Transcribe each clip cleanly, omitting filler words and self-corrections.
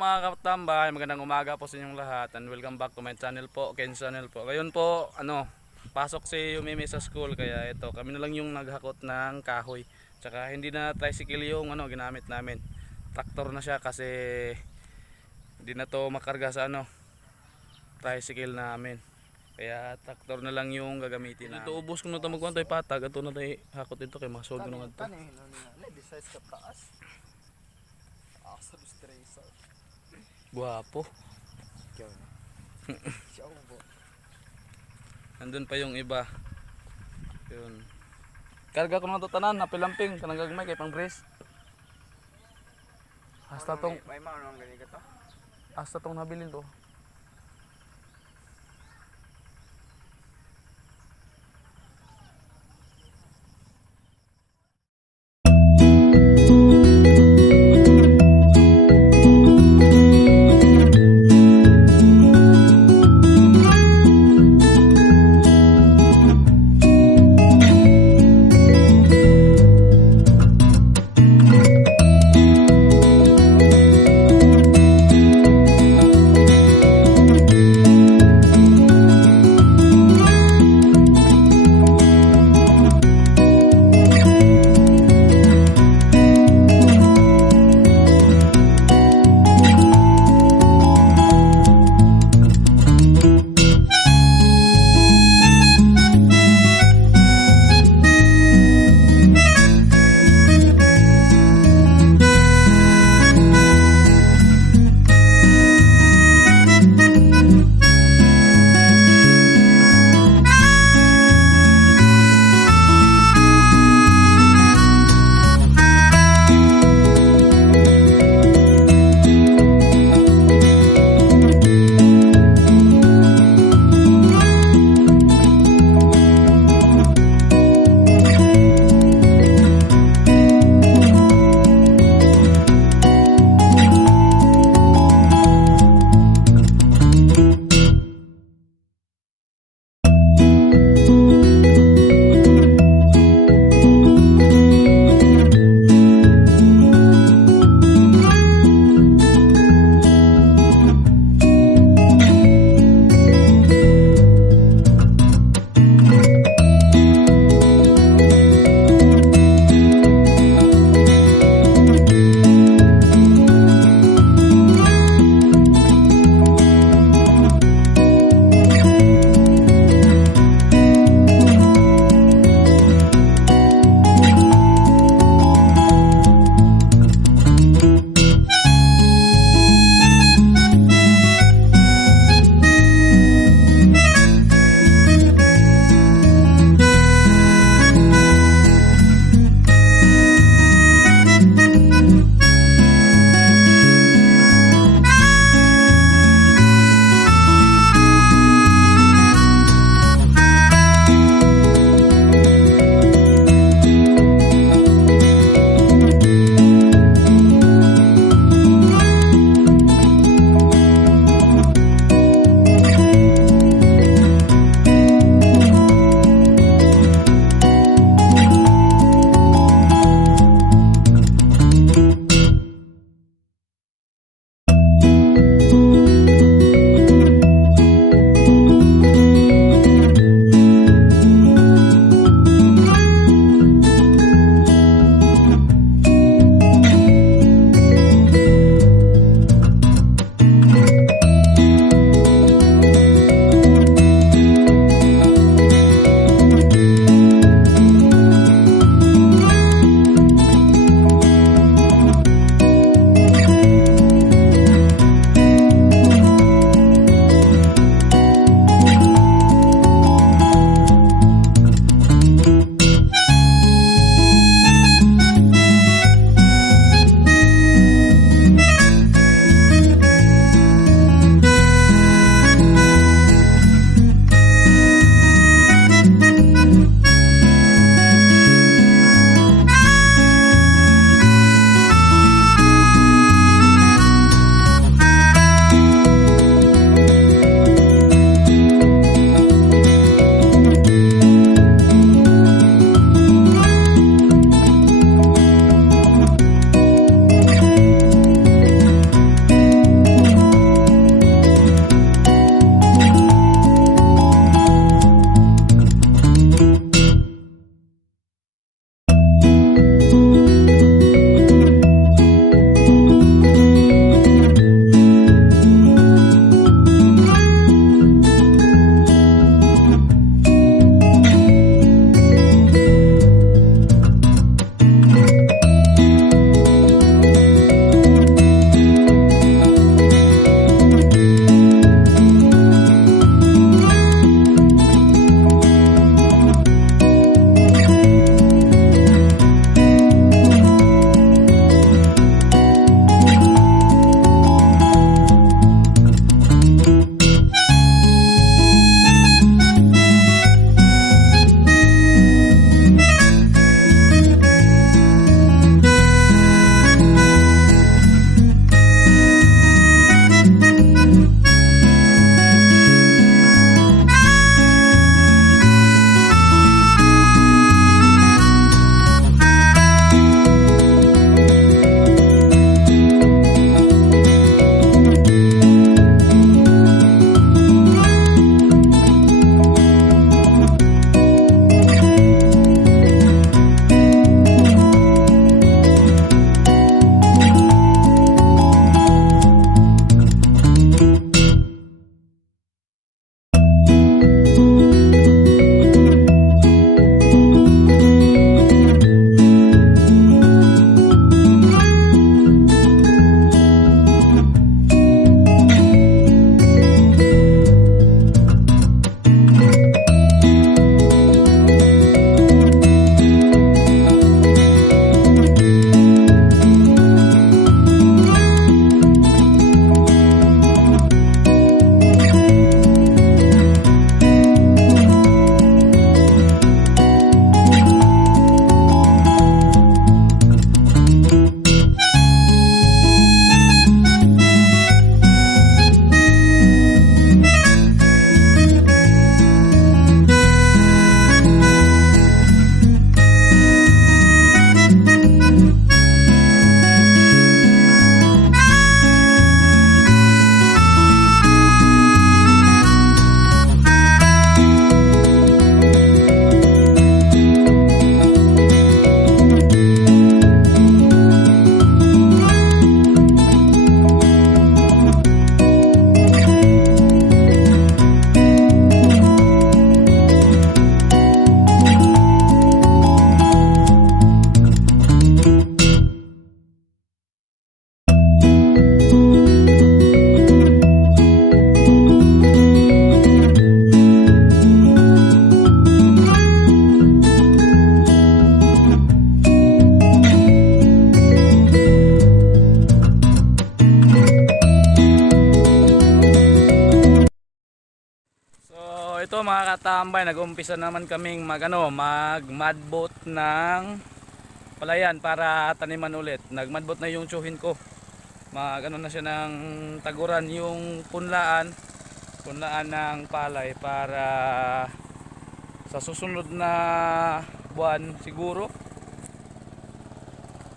Mga katambay, magandang umaga po sa inyong lahat and welcome back to my channel po, Ken Channel po. Ngayon po, pasok si Yumimi sa school kaya ito, kami na lang yung naghakot ng kahoy. Tsaka hindi na tricycle yung ginamit namin. Traktor na siya kasi hindi na to makarga sa tricycle namin. Kaya traktor na lang yung gagamitin namin. Ito ubos ko na ito magwantoy patag, ito na tayo hakot ito kay masod ko na ito. Besides ka taas. Asa distresa. Guwapo. Siya po. Nandun pa yung iba. Yun. Karga ko na ito tanan, napilamping, kanang gagmay kay pang brace. Hasta tong May mga nang gani ka to. hasta tong nabilin to. So mga katambay, nag-umpisa naman kaming mag mudboat ng palayan para taniman ulit. Nag-mudboat na yung tsuhin ko. Na siya ng taguran yung punlaan ng palay para sa susunod na buwan siguro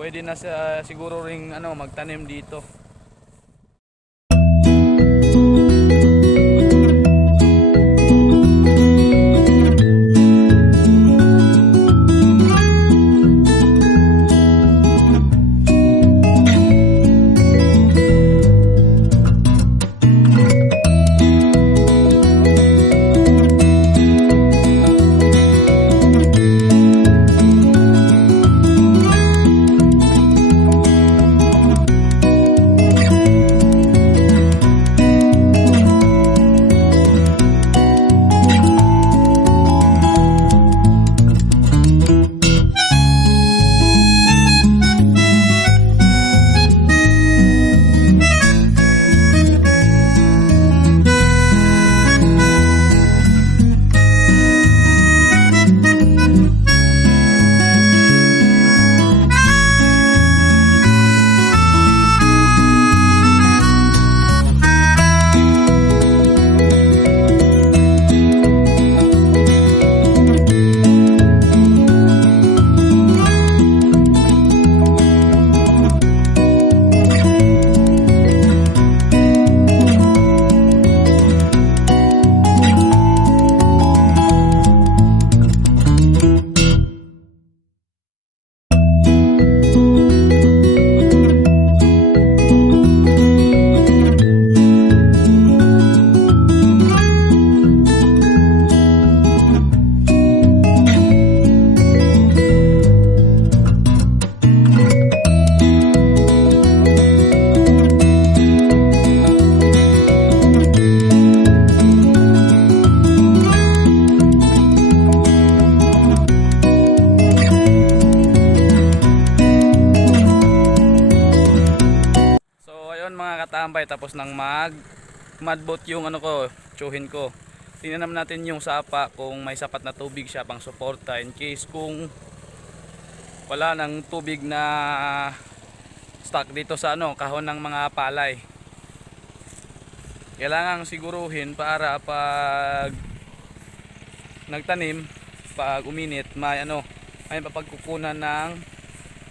pwede na siya siguro ring magtanim dito. Mga katambay, tapos nang mudboat yung tsuhin ko. Tingnan naman natin yung sapa kung may sapat na tubig siya pang suporta in case kung wala ng tubig na stock dito sa kahon ng mga palay. Kailangan siguruhin para pag nagtanim, pag uminit, may mapagkukunan ng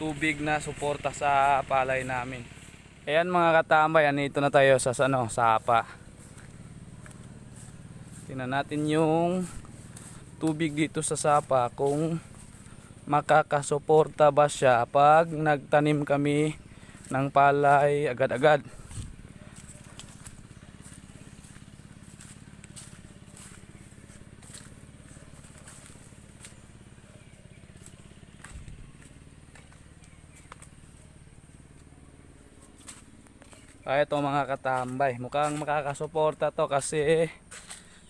tubig na suporta sa palay namin. Ayan mga katambay, andito na tayo sa sapa. Tingnan natin yung tubig dito sa sapa kung makakasuporta ba siya pag nagtanim kami ng palay agad-agad. Ito mga katambay, mukhang makakasuporta to kasi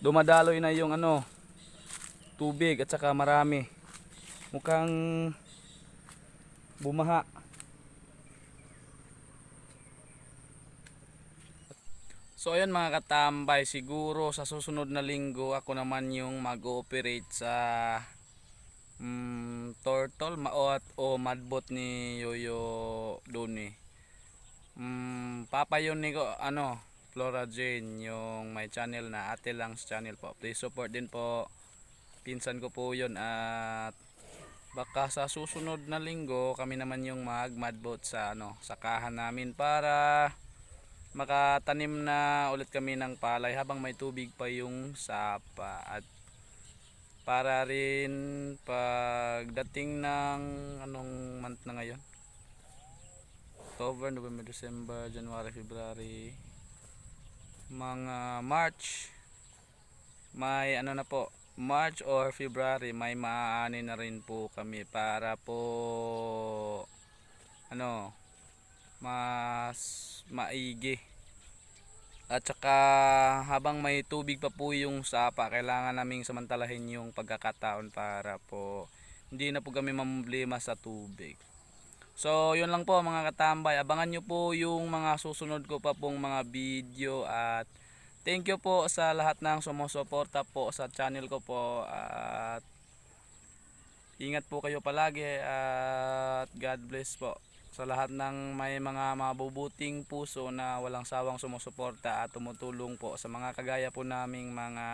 dumadaloy na yung tubig at saka marami. Mukhang bumaha. So ayan mga katambay, siguro sa susunod na linggo ako naman yung mag-ooperate sa turtle o mudboat ni Yoyo Doni. Papa yun ni ko Flora Jane, yung may channel na Ate Lang's channel po. Please support din po, pinsan ko po yun. At baka sa susunod na linggo kami naman yung mudboat sa sakahan namin para makatanim na ulit kami ng palay habang may tubig pa yung sapa. At para rin pagdating ng anong month na ngayon, October, November, December, January, February, mga March, may March or February, may maaani na rin po kami para po mas maigi. At saka habang may tubig pa po yung sapa, kailangan naming samantalahin yung pagkakataon para po hindi na po kami mamblema sa tubig. So yun lang po mga katambay, abangan nyo po yung mga susunod ko pa pong mga video at thank you po sa lahat ng sumusuporta po sa channel ko po at ingat po kayo palagi at God bless po sa lahat ng may mga mabubuting puso na walang sawang sumusuporta at tumutulong po sa mga kagaya po naming mga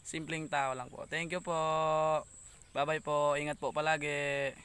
simpleng tao lang po. Thank you po. Bye bye po. Ingat po palagi.